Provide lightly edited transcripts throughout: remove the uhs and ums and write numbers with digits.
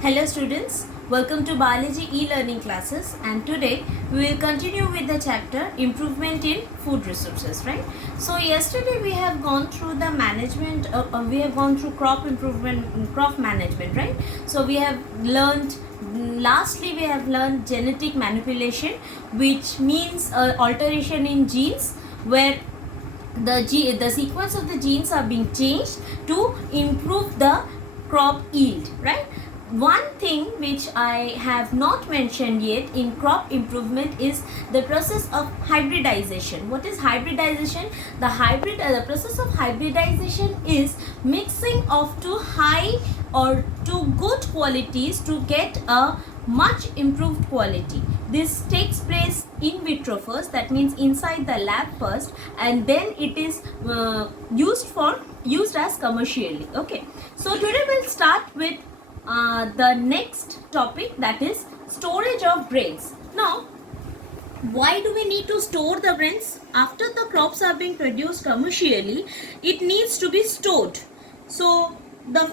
Hello students, welcome to biology e-learning classes, and today we will continue with the chapter improvement in food resources, right? So yesterday we have gone through the management, we have gone through crop improvement, crop management, right? So we have learned, lastly we have learned genetic manipulation, which means alteration in genes where the sequence of the genes are being changed to improve the crop yield, right? One thing which I have not mentioned yet in crop improvement is the process of hybridization. What is hybridization? The process of hybridization is mixing of two high or two good qualities to get a much improved quality. This takes place in vitro first, that means inside the lab first, and then it is used as commercially. Okay, so today we'll start with the next topic, that is storage of grains. Now, why do we need to store the grains? After the crops are being produced commercially, it needs to be stored. So the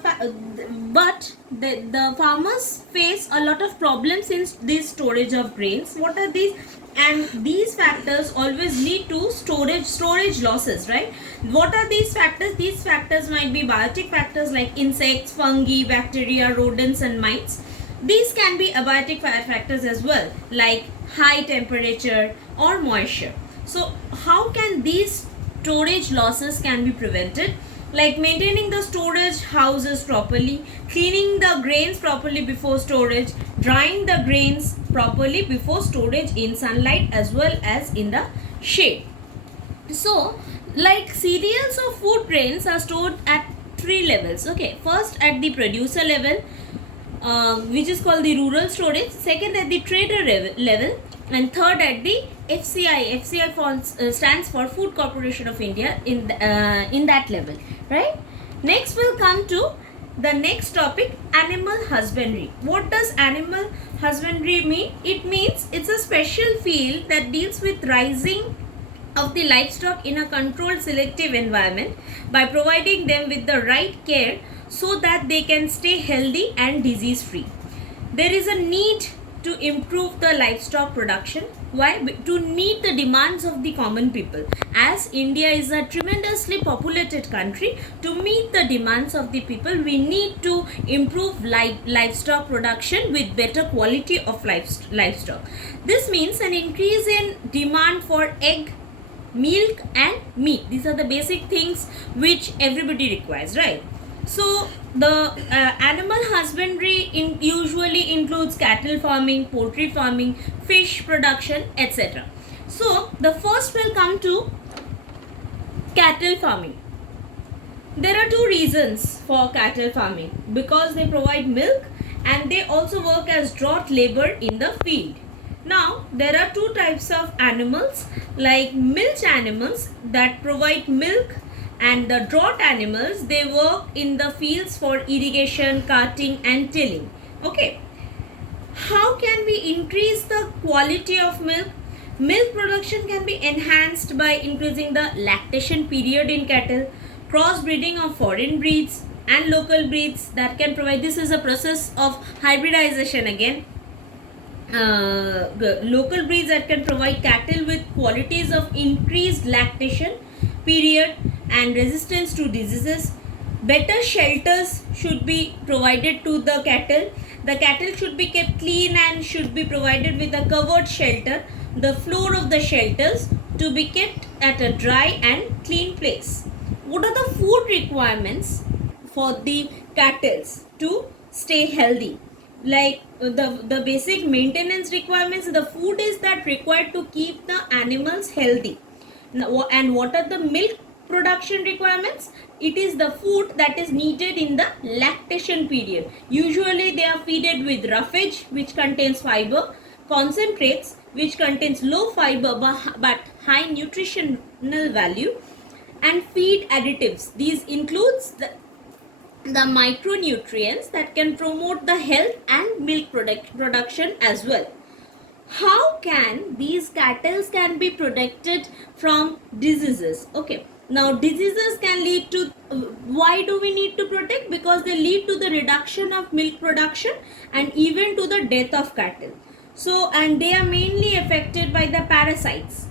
farmers face a lot of problems in this storage of grains. What are these? And these factors always lead to storage losses, right? What are these factors? These factors might be biotic factors like insects, fungi, bacteria, rodents and mites. These can be abiotic factors as well, like high temperature or moisture. So how can these storage losses can be prevented? Like maintaining the storage houses properly, cleaning the grains properly before storage, drying the grains properly before storage in sunlight as well as in the shade. So, like cereals or food grains are stored at three levels. Okay, first at the producer level, which is called the rural storage, second at the trader level, and third at the FCI. FCI stands for Food Corporation of India in that level, right? Next we'll come to the next topic, animal husbandry. What does animal husbandry mean? It means it's a special field that deals with raising of the livestock in a controlled selective environment by providing them with the right care so that they can stay healthy and disease free. There is a need to improve the livestock production. Why? To meet the demands of the common people. As India is a tremendously populated country, to meet the demands of the people, we need to improve livestock production with better quality of livestock. This means an increase in demand for egg, milk and meat. These are the basic things which everybody requires, right? So the animal husbandry usually includes cattle farming, poultry farming, fish production, etc. So the first will come to cattle farming. There are two reasons for cattle farming: because they provide milk and they also work as draught labor in the field. Now, there are two types of animals, like milch animals that provide milk, and the draught animals, they work in the fields for irrigation, carting and tilling. Okay. How can we increase the quality of milk? Milk production can be enhanced by increasing the lactation period in cattle, crossbreeding of foreign breeds and local breeds that can provide. This is a process of hybridization again. Local breeds that can provide cattle with qualities of increased lactation period and resistance to diseases. Better shelters should be provided to the cattle. The cattle should be kept clean and should be provided with a covered shelter. The floor of the shelters to be kept at a dry and clean place. What are the food requirements for the cattle to stay healthy? Like the basic maintenance requirements, the food is that required to keep the animals healthy. And what are the milk production requirements? It is the food that is needed in the lactation period. Usually they are fed with roughage, which contains fiber, concentrates, which contains low fiber but high nutritional value, and feed additives. These includes the micronutrients that can promote the health and milk production as well. How can these cattle can be protected from diseases? Okay, Now diseases can lead to, why do we need to protect? Because they lead to the reduction of milk production and even to the death of cattle. So, and they are mainly affected by the parasites,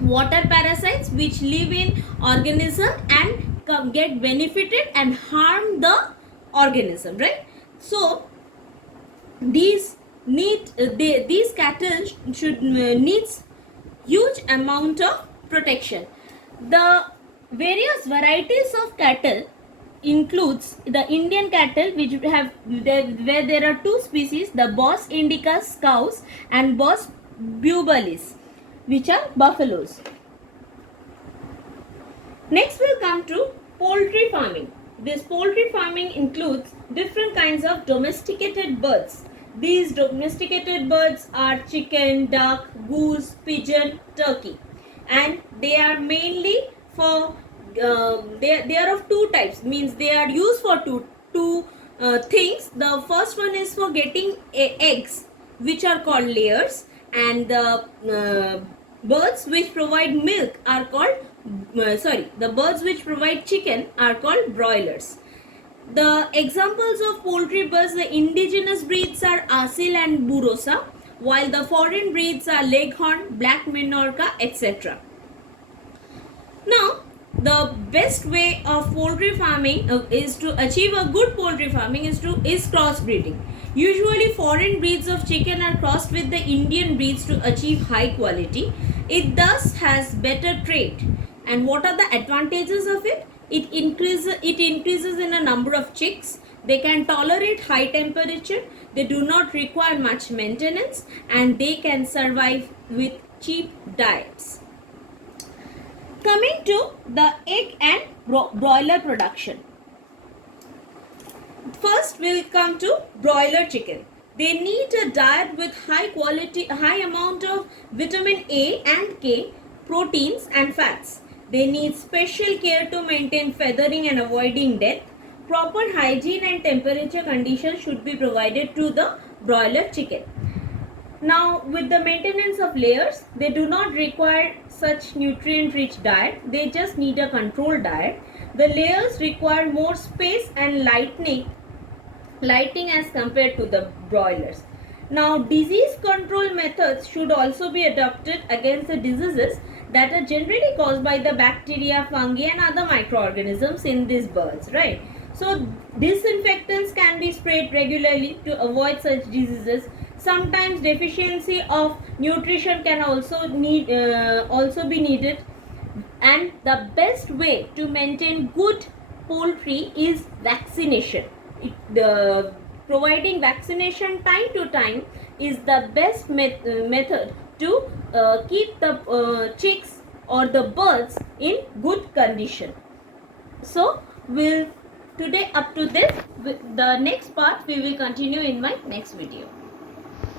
water parasites, which live in organism and get benefited and harm the organism, right? So these these cattle should needs huge amount of protection. The various varieties of cattle includes the Indian cattle, which have where there are two species, the Bos indicus cows and Bos bubalis, which are buffaloes. Next we'll come to poultry farming. This poultry farming includes different kinds of domesticated birds. These domesticated birds are chicken, duck, goose, pigeon, turkey, and they are mainly for they are of two types. Means they are used for two things. The first one is for getting eggs, which are called layers, and the birds which provide milk are called the birds which provide chicken are called broilers. The examples of poultry birds, the indigenous breeds are Asil and Burosa, while the foreign breeds are Leghorn, Black Minorca, etc. Now, the best way of poultry farming is to achieve a good poultry farming is crossbreeding. Usually, foreign breeds of chicken are crossed with the Indian breeds to achieve high quality. It thus has better trait. And what are the advantages of it? It increases in a number of chicks. They can tolerate high temperature. They do not require much maintenance, and they can survive with cheap diets. Coming to the egg and broiler production. First we'll come to broiler chicken. They need a diet with high amount of vitamin A and K, proteins and fats. They need special care to maintain feathering and avoiding death. Proper hygiene and temperature conditions should be provided to the broiler chicken. Now, with the maintenance of layers, they do not require such nutrient-rich diet. They just need a controlled diet. The layers require more space and lighting as compared to the broilers. Now, disease control methods should also be adopted against the diseases that are generally caused by the bacteria, fungi and other microorganisms in these birds, right? So, disinfectants can be sprayed regularly to avoid such diseases. Sometimes deficiency of nutrition can also be needed, and the best way to maintain good poultry is vaccination. Providing vaccination time to time is the best method to keep the chicks or the birds in good condition. So we'll today up to this. The next part we will continue in my next video.